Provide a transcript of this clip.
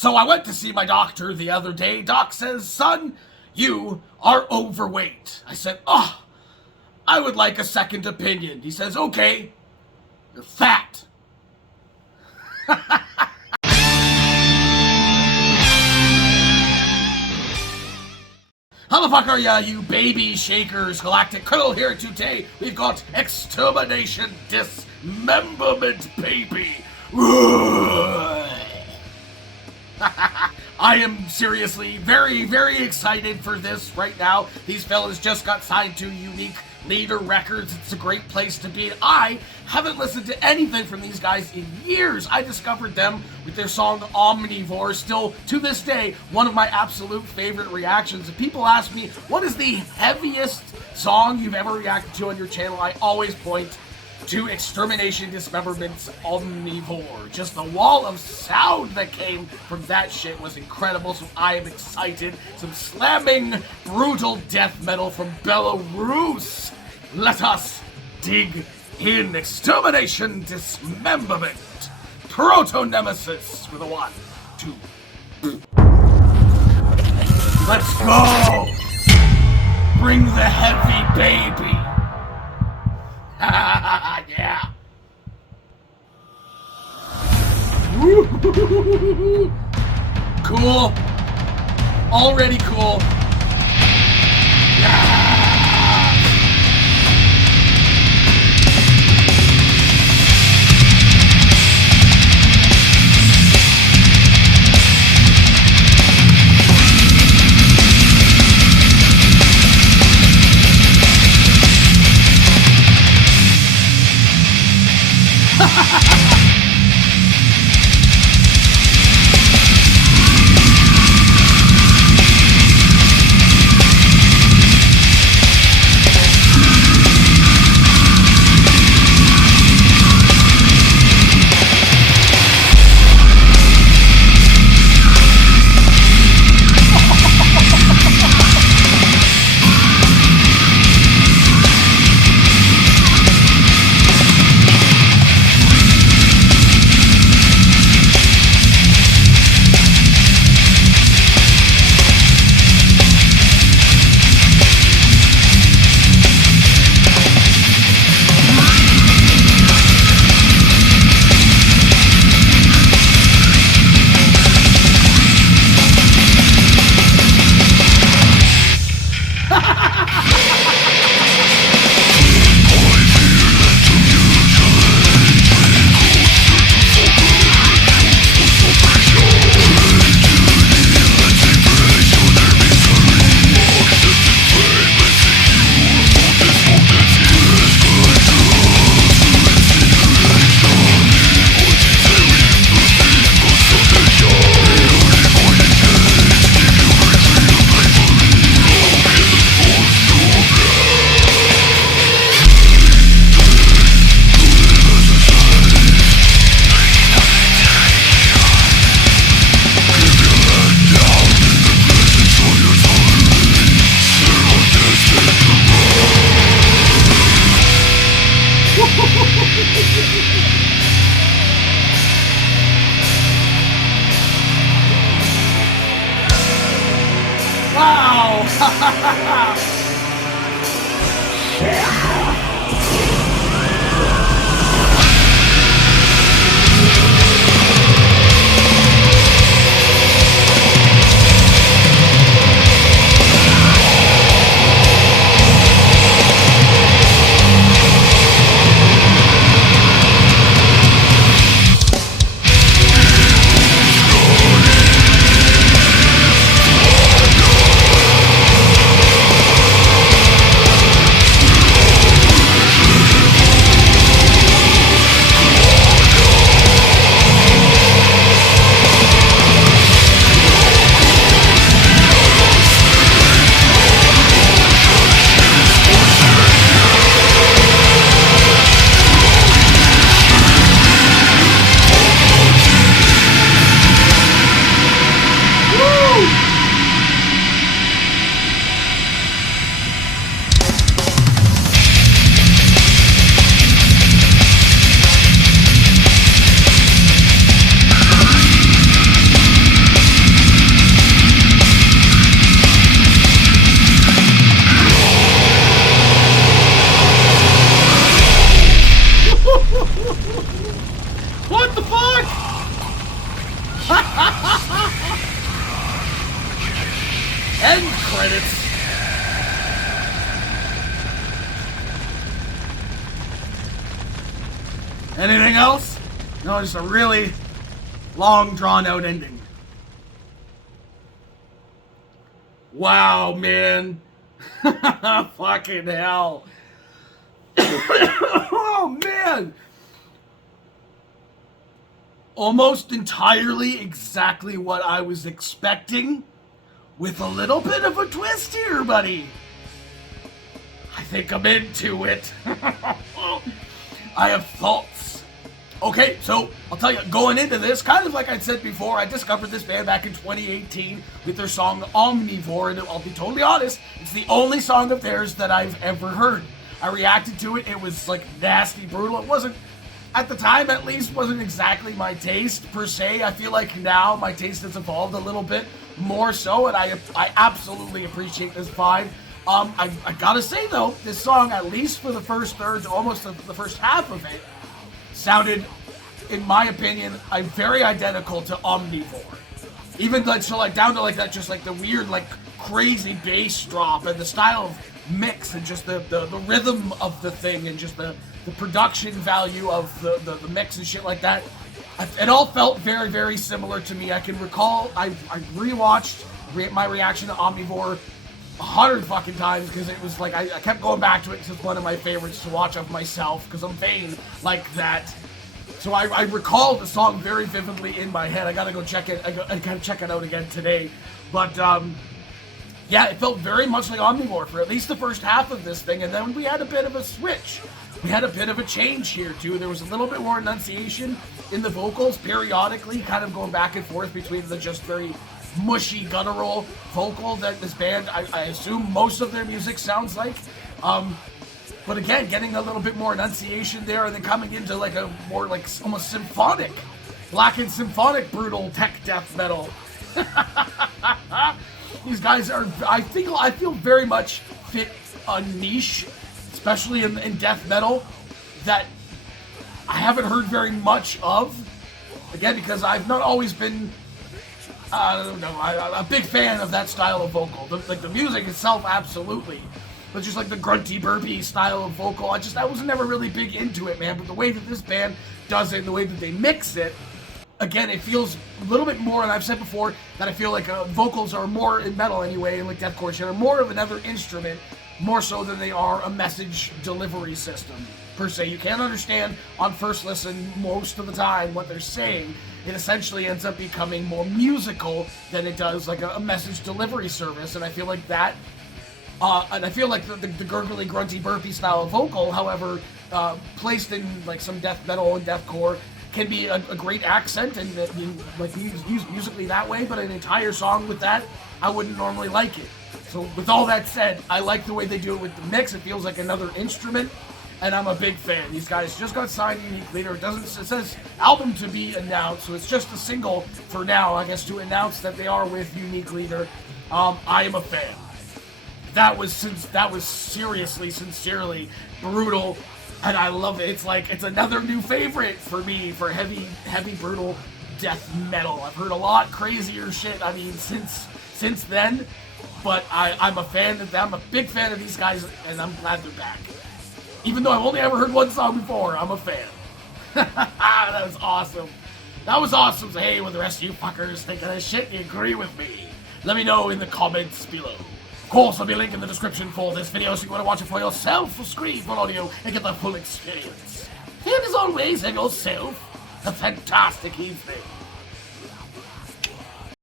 So I went to see my doctor the other day. Doc says, son, you are overweight. I said, oh, I would like a second opinion. He says, okay, you're fat. How the fuck are ya, you baby shakers? Galactic Criddle here today. We've got Extermination Dismemberment, baby. I am seriously very, very excited for this right now. These fellas just got signed to Unique Leader Records. It's a great place to be. I haven't listened to anything from these guys in years. I discovered them with their song Omnivore. Still, to this day, one of my absolute favorite reactions. If people ask me, what is the heaviest song you've ever reacted to on your channel, I always point to Extermination Dismemberment's Omnivore. Just the wall of sound that came from that shit was incredible, so I am excited. Some slamming, brutal death metal from Belarus. Let us dig in. Extermination Dismemberment. Protonemesis with a 1, 2. Let's go! Bring the heavy baby. Yeah. Cool. Already cool. Yeah. Wow! End credits. Anything else? No, just a really long, drawn-out ending. Wow, man. Fucking hell. Oh, man. Almost entirely exactly what I was expecting, with a little bit of a twist here, buddy. I think I'm into it. I have thoughts. Okay, so I'll tell you, going into this, kind of like I said before, I discovered this band back in 2018 with their song Omnivore, and I'll be totally honest, it's the only song of theirs that I've ever heard. I reacted to it, it was like nasty, brutal. It wasn't, at the time at least, wasn't exactly my taste per se. I feel like now my taste has evolved a little bit more so, and I absolutely appreciate this vibe. I gotta say though, this song, at least for the first third, almost the first half of it, sounded, in my opinion, very identical to Omnivore. Even like, so like down to like that, just like the weird, like crazy bass drop and the style of mix and just the rhythm of the thing and just the production value of the mix and shit like that. It all felt very, very similar to me. I can recall, I rewatched my reaction to Omnivore 100 fucking times because it was like, I kept going back to it because it's one of my favorites to watch of myself because I'm vain like that. So I recall the song very vividly in my head. I gotta go check it, I gotta check it out again today. But yeah, it felt very much like Omnivore for at least the first half of this thing, and then we had a bit of a switch. We had a bit of a change here too. There was a little bit more enunciation in the vocals periodically, kind of going back and forth between the just very mushy guttural vocal that this band, I assume most of their music sounds like. But again, getting a little bit more enunciation there, and then coming into like a more like almost symphonic, black and symphonic brutal tech death metal. These guys are, I feel very much fit a niche, especially in death metal, that I haven't heard very much of. Again, because I've not always been, I don't know, a big fan of that style of vocal. Like the music itself, absolutely. But just like the grunty, burpy style of vocal, I was never really big into it, man. But the way that this band does it, the way that they mix it, again, it feels a little bit more, and I've said before that I feel like vocals are more in metal anyway, and like deathcore shit, are more of another instrument, more so than they are a message delivery system, per se. You can't understand on first listen most of the time what they're saying. It essentially ends up becoming more musical than it does like a message delivery service, and I feel like that, and I feel like the gurgly, grunty, burpy style of vocal, however, placed in like some death metal and deathcore, can be a great accent and like used musically that way, but an entire song with that, I wouldn't normally like it. So with all that said, I like the way they do it with the mix. It feels like another instrument, and I'm a big fan. These guys just got signed to Unique Leader. It says album to be announced, so it's just a single for now, I guess, to announce that they are with Unique Leader. I am a fan. That was seriously, sincerely brutal. And I love it. It's another new favorite for me for heavy, brutal death metal. I've heard a lot crazier shit, I mean, since then. But I'm a fan of them. I'm a big fan of these guys, and I'm glad they're back. Even though I've only ever heard one song before, I'm a fan. That was awesome. That was awesome. So, hey, when the rest of you fuckers think of this shit, you agree with me, let me know in the comments below. Of course, there'll be a link in the description for this video so you want to watch it for yourself for screen for audio and get the full experience. And as always, have yourself a fantastic evening.